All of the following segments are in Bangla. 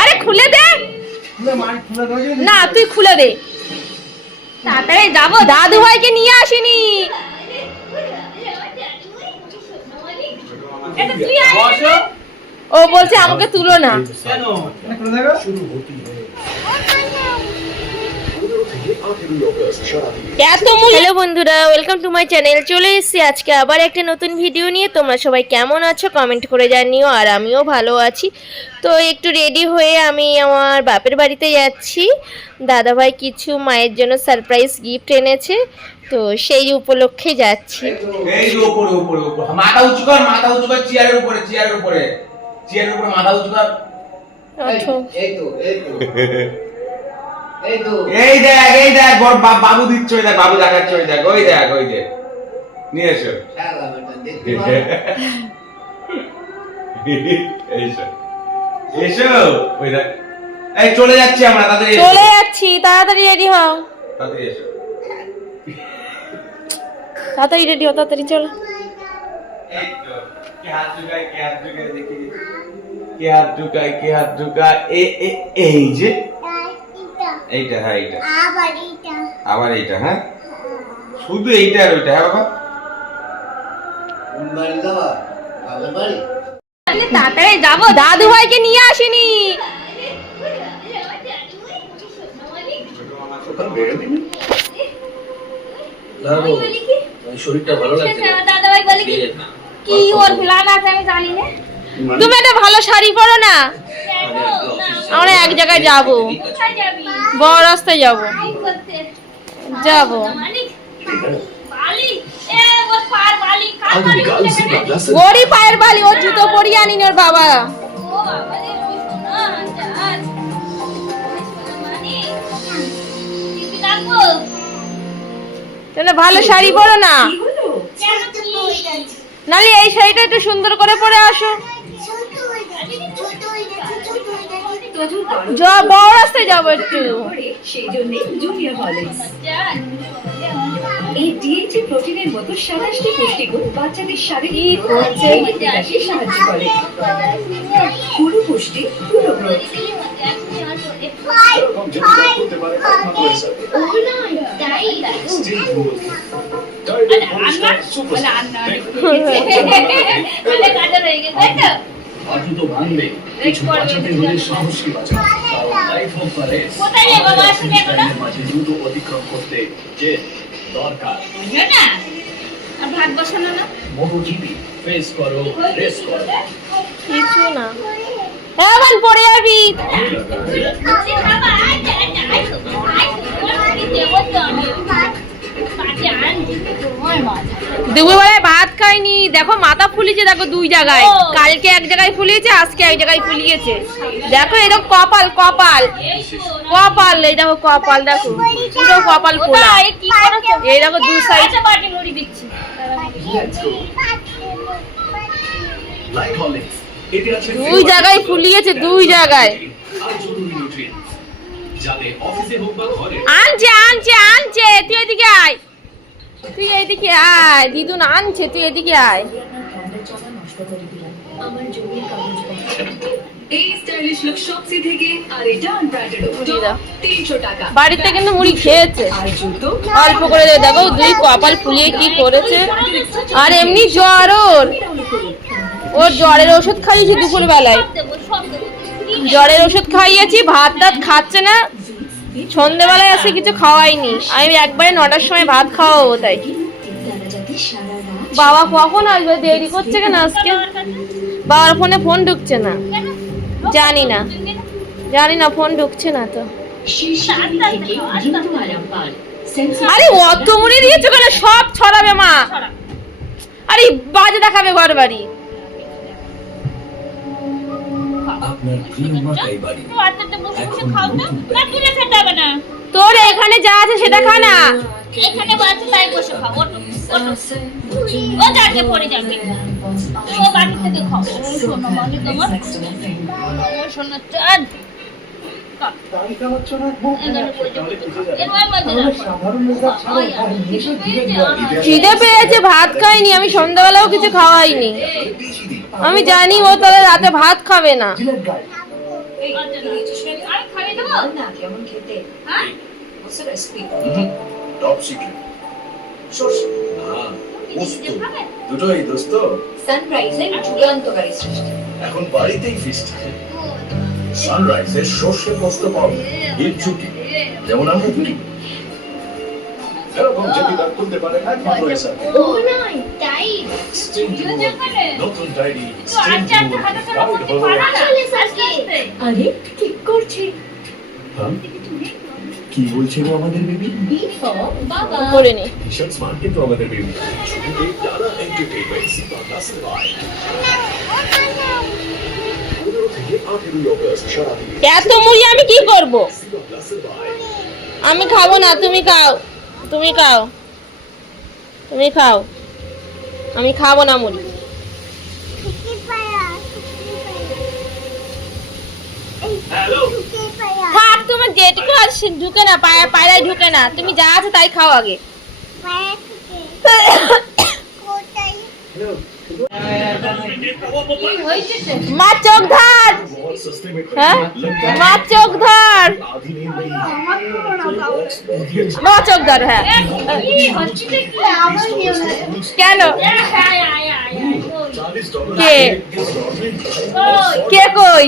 আরে খুলে দে না, তুই খুলে দে তাড়াতাড়ি যাবো। দাদু ভাইকে নিয়ে আসিনি। ও বলছে আমাকে তুলো না। হ্যালো বন্ধুরা, ওয়েলকাম টু মাই চ্যানেল। চলে এসেছি আজকে আবার একটা নতুন ভিডিও নিয়ে। তোমরা সবাই কেমন আছো কমেন্ট করে জানিও, আর আমিও ভালো আছি। তো একটু রেডি হয়ে আমি আমার বাপের বাড়িতে যাচ্ছি। দাদাভাই কিছু মায়ের জন্য সারপ্রাইজ গিফট এনেছে, তো সেই উপলক্ষে যাচ্ছি। এই যে উপরে উপরে উপরে মাথা উঁচু কর, মাথা উঁচু কর, চেয়ারের উপরে চেয়ারের উপরে চেয়ারের উপরে মাথা উঁচু কর। এই দেখ বাবু দিচ্ছে, ওই দেখ বাবু দেখাচ্ছে, ওই দেখ ওই যে নিয়ে এসো। এসো ওই দেখ। এই চলে যাচ্ছি আমরা, তাড়াতাড়ি রেডি হও। তাড়াতাড়ি এসো, তাড়াতাড়ি রেডি হও, তাড়াতাড়ি চলো। এই তো কে হাত ঢুকায় দেখি, কে হাত ঢুকায় এই যে এইটা, হ্যাঁ এইটা আবার এইটা, হ্যাঁ শুধু এইটা আর ওইটা। হ্যাঁ বাবা তাড়াতাড়ি যাবো, দাদু ভাইকে নিয়ে আসিনি। শরীরটা ভালো লাগছে। দাদাভাই বলে কি ওর প্ল্যান আছে আমি জানি না। তুমি একটা ভালো শাড়ি পরো না, আমরা এক জায়গায় যাব, বড় রাস্তায় যাব। ওরই পায়ের বালি, ওর জুতো পরিয়ে আনিনি ওর বাবা। ভালো শাড়ি পরো না, নালে এই শাড়িটা একটু সুন্দর করে পরে আসো। বড় রাস্তায় যাবো একটু। এই ডিএনএ প্রোটিনের মতো 27টি পুষ্টিগুণ বাচ্চাদের শারীরিক বিকাশে সাহায্য করে। পুরো পুষ্টি, পুরো গ্রোথ। অতিক্রম করতে যে দরকার ভাত বসানো না, মোটোজিপি ফেস করো, রেস করো, কিছু না এখন পড়ে যাবি। দুপুরবেলায় ভাত খাইনি, দেখো মাথা ফুলিয়েছে, দেখো দুই জায়গায়। কালকে এক জায়গায় ফুলিয়েছে, আজকে এক জায়গায় ফুলিয়েছে। দেখো এরকম কপাল কপাল কপাল, এই দেখো কপাল, দেখো পুরো কপাল পোড়া। এই দেখো দুই সাইড দুই জায়গায় ফুলিয়েছে, দুই জায়গায়। আনছে আনছে আনছে, তুই এদিকে আয়, তুই এদিকে আয়, দিদুন আনছে, তুই এদিকে আয়। বাড়িতে কিন্তু মুড়ি খেয়েছে অল্প করে, দেখো দুই কপাল ফুলিয়ে কি করেছে। আর এমনি জ্বর, ওর জ্বরের ওষুধ খাইয়েছি দুপুর বেলায়, জ্বরের ওষুধ খাইয়েছি, ভাত টাত খাচ্ছে না। সন্ধ্যেবেলায় আজকে কিছু খাওয়াইনি, আমি একবারে 9টার সময় ভাত খাওয়াবো। তাই বাবা কখন আসবে, দেরি করছে কেন আজকে? বাবার ফোনে ফোন ঢুকছে না, জানি না ফোন ঢুকছে না তো। আরে অত মুড়ি দিয়েছো কেন, সব ছড়াবে মা। আরে বাজে দেখাবে ঘর বাড়ি। তোর এখানে যা আছে সেটা খা না, এখানে বাচ্চা তাই বসে খাও। ও যাকে পড়ে যাবে, ও বাড়ি থেকে খাও। শোনো মানে তোমার শোনো চাঁদ খিদে পেয়েছে, ভাত খাইনি আমি, সন্ধ্যাবেলাও কিছু খাওয়াইনি। আমি জানি ও তাহলে রাতে ভাত খাবে না। আমি খাইয়ে দেবো না কেমন খেতে হ্যাঁ বসে রেসিপি টপ সিক্রেট সর্ষে হ্যাঁ নিজে নিজে খাবে দুটোই দোস্ত সানরাইজের যুগান্তকারী সৃষ্টি এখন বাড়িতেই ফিস্ট সানরাইজের সর্ষে পোস্ত পাউডার ঈদ ছুটি যেমন আমরা দুই এরকম যদি দাঁত করতে পারে একমাত্র এসা ও নাই তাই নতুন ডায়েরি তো আর চারটে হাতে করে করতে পারা না আস্তে আস্তে আরে ঠিক করছে কি বলছিল আমাদের বেবি বি ফর বাবা করে নি ভীষণ স্মার্ট কিন্তু আমাদের বেবি শুধু যারা এন্টারটেইনমেন্ট সিপা নাসির ভাই 15 থেকে 18 অগস্ট সারাদিন এত মুড়ি আমি কি করব? সিপা নাসির ভাই আমি খাবো না, তুমি খাও, তুমি খাও, তুমি খাও, আমি খাবো না মুড়ি। হ্যালো থাক, তোমার যেটুকু আর ঢুকে না, পায়রায় ঢুকে না, তুমি যা আছে তাই খাও আগে। কি হয়েছে মা চোখ ধর, बहुत सस्ते में হ্যাঁ खरीदा মা চোখ ধর, आधी नींद नहीं মা চোখ ধর, হ্যাঁ কি হচ্ছে কি কেন আয় আয় আয় $40 কে ওই কে কই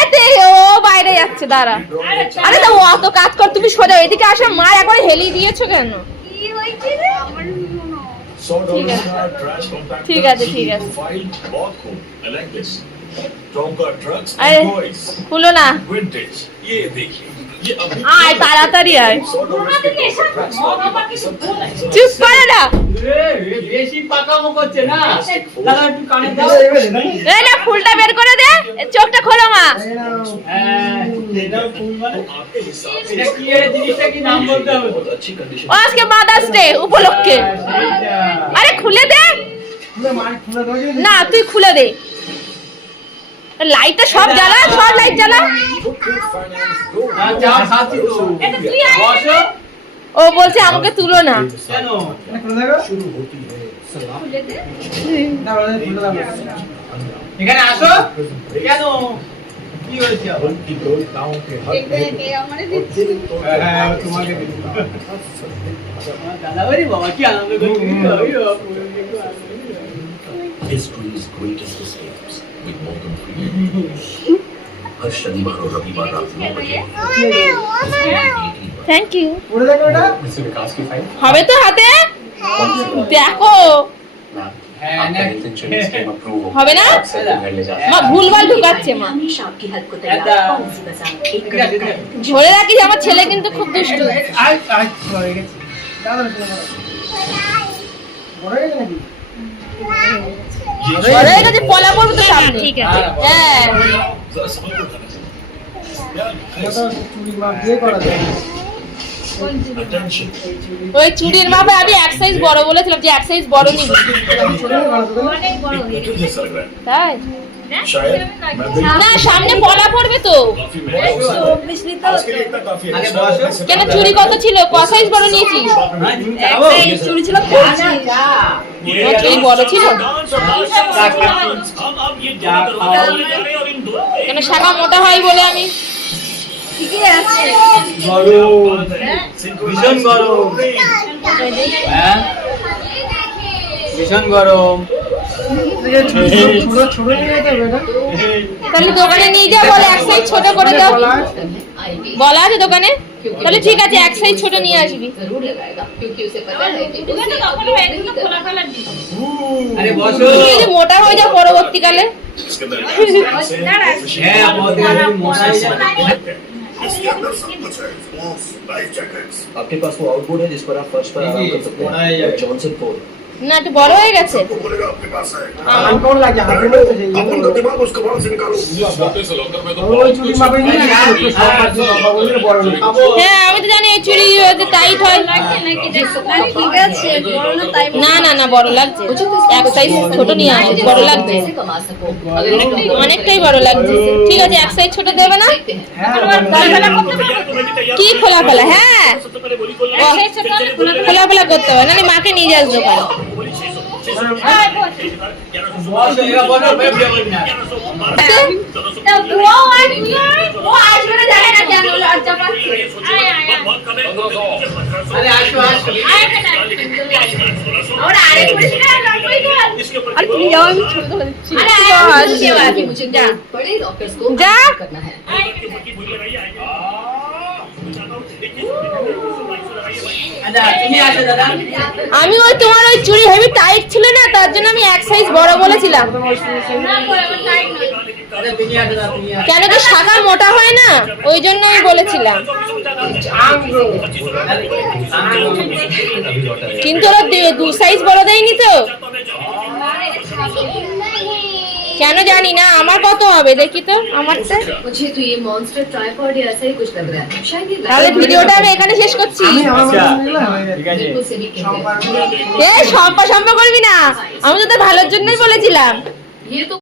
এতে ও বাইরে যাচ্ছে, দাঁড়া। আরে তো অত কাজ কর, তুমি সোজা এদিকে আসো, মা একবার হেলি দিয়েছো কেন? কি হয়েছে রে আমার শোনো $100 का ट्रैश कॉम्पैक्टर ठीक है, ठीक है। फाइल बहुत खूब I like this टॉन्का ट्रक्स अरे। एंड टॉयज খুলো না, विंटेज ये देखिए ये अभी আয় তাড়াতাড়ি আয়, $100 के ट्रैक्स চুপ করে না। বেশি পাকামো করছে না দাদা একটু কানে দাও এই না ফুলটা বের করে দে, চোখটা খোলো মা। হ্যাঁ এটা ফুল মানে आपके हिसाब से এটা কি এর জিনিসটা কি নাম বলতে হবে बहुत अच्छी कंडीशन ও আজকে মাদার্স ডে উপলক্ষে, সেইটা আরে খুলে দে না, তুই খুলে দে, লাইটটা সব জ্বালা, সব লাইট জ্বালা। না চা খাচ্ছি তো এটা তুই আয় বসো ও বলছে আমাকে তুলো না, কেন शुरू होती है খুলে দে এখানে আসো কেন কি হয়েছে আবার? पेट्रोल गांव के हर দেখবে আমারে দিচ্ছি হ্যাঁ তোমাকে দিই আমার দাদা বাড়ি বাবা কি আনন্দ করছি History's greatest escapes with Morgan Freeman. हर शनिवार और रविवार रात 9 बजे থ্যাংক ইউ। इससे विकास की फाइल হবে তো হাতে, দেখো হ্যাঁ आपका हेल्थ इंश्योरेंस क्लेम अप्रूव हो হবে না, आपसे घर ले जाते মা ভুলভাল ঢুকাচ্ছে মা। हमेशा आपकी हेल्प को तैयार दादा। कौन सी बाजार एक कदम का ধরে রাখিস, আমার ছেলে কিন্তু খুব দুষ্টু। আয় আয় হয়ে গেছে বড় হয়ে গেছে, পলা পড়বে তো সামনে। ঠিক আছে, হ্যাঁ जरा समझ लो Attention. ওই চুড়ির মাপে আমি এক সাইজ বড় বলেছিলাম, যে এক সাইজ বড় নিবি, অনেক বড় হয়ে एक जैसा लग रहा है তাই शायद मैं भी না, সামনে পলা পড়বে তো। काफी में आज के लिए इतना काफी है अरे बॉस। কেন চুড়ি কত ছিল, ক সাইজ বড় নিয়েছিস? চুরি ছিল তোমার চুড়ি বড় ছিল, কেন শাখা মোটা হয় বলে আমি ভীষণ গরম হ্যাঁ ভীষণ গরম তাহলে দোকানে নিয়ে যা, বলে এক সাইজ ছোট করে দাও, বলা আছে দোকানে, তাহলে ঠিক আছে এক সাইজ ছোট নিয়ে আসবি। जरूर लगाएगा क्योंकि उसे पता है कि তুমি তো তখন হয়ে গেছিল খোলা খোলা দিস আরে বসো তুই যদি মোটা হয়ে যা পরবর্তীকালে, इसके अंदर হ্যাঁ আমাদের মোটা হয়ে যাবে। इसके अंदर सब कुछ है स्पोर्ट्स लाइफ जैकेट्स आपके पास वो आउटबोर्ड है जिस पर आप फर्श पर आराम कर सकते बड़ा है ये। हैं जॉनसन फोर না একটু বড় হয়ে গেছে। आपको बोलेगा आपके पास है আমার आप उनका दिमाग उसके बाहर से निकालो হ্যাঁ আমি তো জানি এই চুড়ি টাইট হয়, নাকি দেখো ঠিক আছে বড় না তাই না না না বড় লাগছে, এক সাইজ ছোট নিয়ে আসি, বড় লাগছে, पैसे कमा सको अगर एक অনেকটাই বড় লাগছে। ঠিক আছে এক সাইজ ছোট দেবে না, देखते हैं কি খোলা খোলা, হ্যাঁ খোলা খোলা করতে হবে, নাহলে মাকে নিয়ে যাস দোকানে। বসো এরা বসো বেব যাবেন না দাও, আর তুমি যাও, আমি ছোট করে দিচ্ছি। যা। बड़े डॉक्टर्स को जा। करना है। আচ্ছা তুমি আসো দাদা। আমি ওই তোমার ওই চুড়ি হেভি টাইট ছিল না, তার জন্য আমি এক সাইজ বড় বলেছিলাম। আচ্ছা তুমি আসো দাদা, তুমি আসো। কেন কি শাখা মোটা হয় না, ওই জন্য আমি বলেছিলাম। কিন্তু ওরা দু সাইজ বড় দেয়নি তো, কেন জানি না। আমার কত হবে দেখি তো আমারটা। मुझे तो ये मॉन्स्टर ट्राइपॉड या ऐसा ही कुछ लग रहा है शायद ये তাহলে ভিডিওটা আমি এখানে শেষ করছি। बिल्कुल सही कह रहे हैं। এ সম্পা করবি না, আমি তো তোর ভালোর জন্যই বলেছিলাম। ये तो